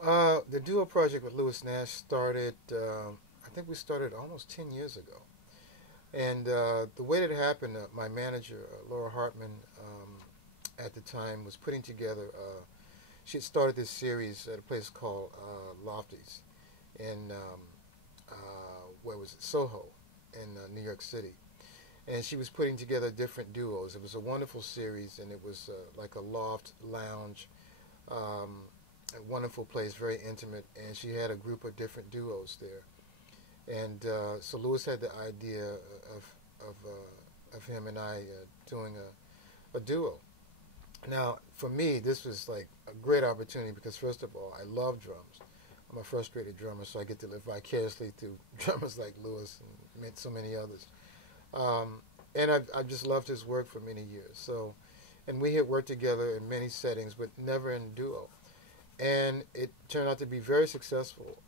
The duo project with Lewis Nash started, I think we started almost 10 years ago. And the way that it happened, my manager, Laura Hartman, at the time was putting together, she had started this series at a place called Lofty's in, where was it, Soho in New York City. And she was putting together different duos. It was a wonderful series, and it was like a loft lounge, a wonderful place, very intimate. And she had a group of different duos there. And so Lewis had the idea of him and I doing a duo. Now, for me, this was like a great opportunity because, first of all, I love drums. I'm a frustrated drummer, so I get to live vicariously through drummers like Lewis and so many others. And I've just loved his work for many years. So, and we had worked together in many settings, but never in duo. And it turned out to be very successful.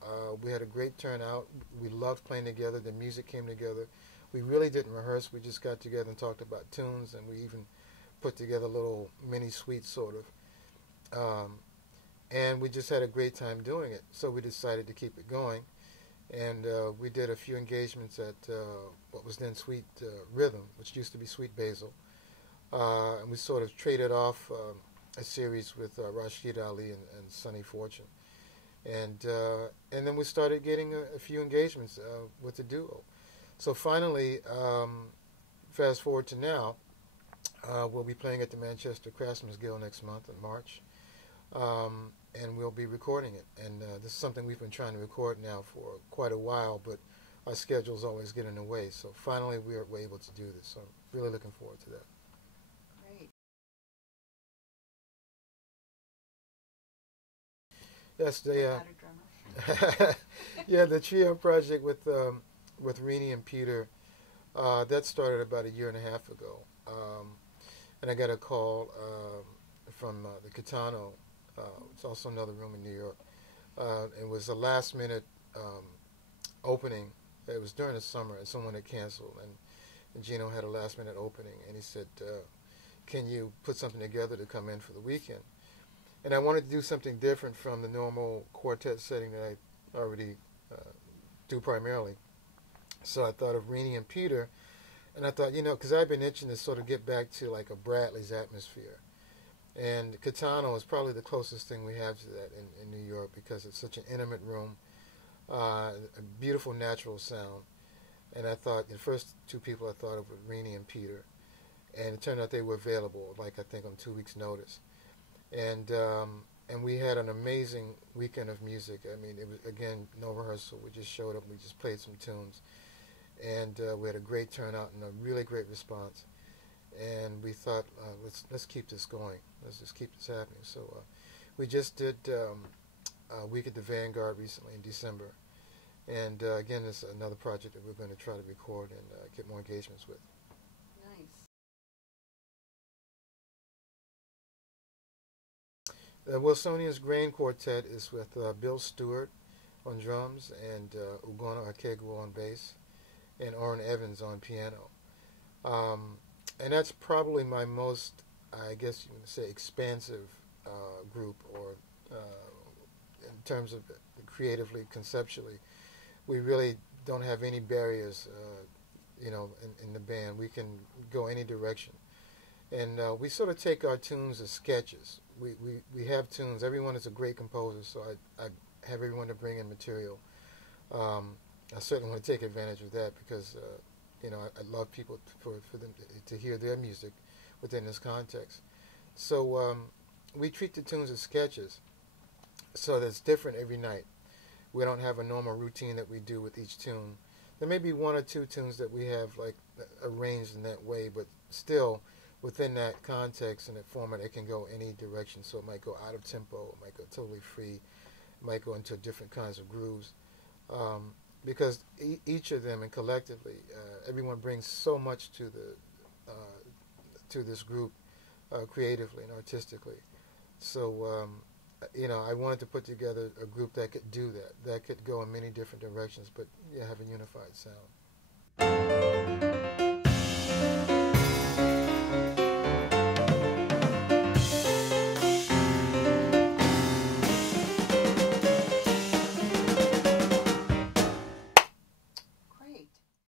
We had a great turnout. We loved playing together. The music came together. We really didn't rehearse. We just got together and talked about tunes, and we even put together a little mini suite, sort of. And we just had a great time doing it. So we decided to keep it going. And we did a few engagements at what was then Sweet Rhythm, which used to be Sweet Basil. And we sort of traded off a series with Rashid Ali and Sonny Fortune. And then we started getting a few engagements with the duo. So finally, fast forward to now, we'll be playing at the Manchester Craftsman's Guild next month in March. And we'll be recording it. And this is something we've been trying to record now for quite a while, but our schedules always get in the way. So finally we're able to do this. So I'm really looking forward to that. Great. Yes, the Drummer. yeah, the trio project with Renee and Peter, that started about a year and a half ago. And I got a call from the Catano. It's also another room in New York. It was a last-minute opening. It was during the summer, and someone had canceled, and Gino had a last-minute opening, and he said, can you put something together to come in for the weekend? And I wanted to do something different from the normal quartet setting that I already do primarily. So I thought of Renee and Peter, and I thought, because I've been itching to sort of get back to like a Bradley's atmosphere. And Catano is probably the closest thing we have to that in New York because it's such an intimate room, a beautiful natural sound. And I thought, the first two people I thought of were Renee and Peter. And it turned out they were available, like I think on 2 weeks' notice. And we had an amazing weekend of music. I mean, it was, again, no rehearsal. We just showed up and we just played some tunes. And we had a great turnout and a really great response. And we thought, let's keep this going. Let's just keep this happening. So we just did a week at the Vanguard recently in December. And again, this is another project that we're going to try to record and get more engagements with. Nice. The Wilsonian's Grain Quartet is with Bill Stewart on drums and Ugonna Akegwu on bass and Orrin Evans on piano. And that's probably my most, I guess you would say, expansive group, or in terms of creatively, conceptually. We really don't have any barriers, in the band. We can go any direction. And we sort of take our tunes as sketches. We have tunes. Everyone is a great composer, so I have everyone to bring in material. I certainly want to take advantage of that because I love people for them to hear their music within this context. So we treat the tunes as sketches, so that's different every night. We don't have a normal routine that we do with each tune. There may be one or two tunes that we have like arranged in that way, but still within that context and that format, it can go any direction. So it might go out of tempo, it might go totally free, it might go into different kinds of grooves. Because each of them and collectively, everyone brings so much to this group creatively and artistically. So, I wanted to put together a group that could do that could go in many different directions, but have a unified sound.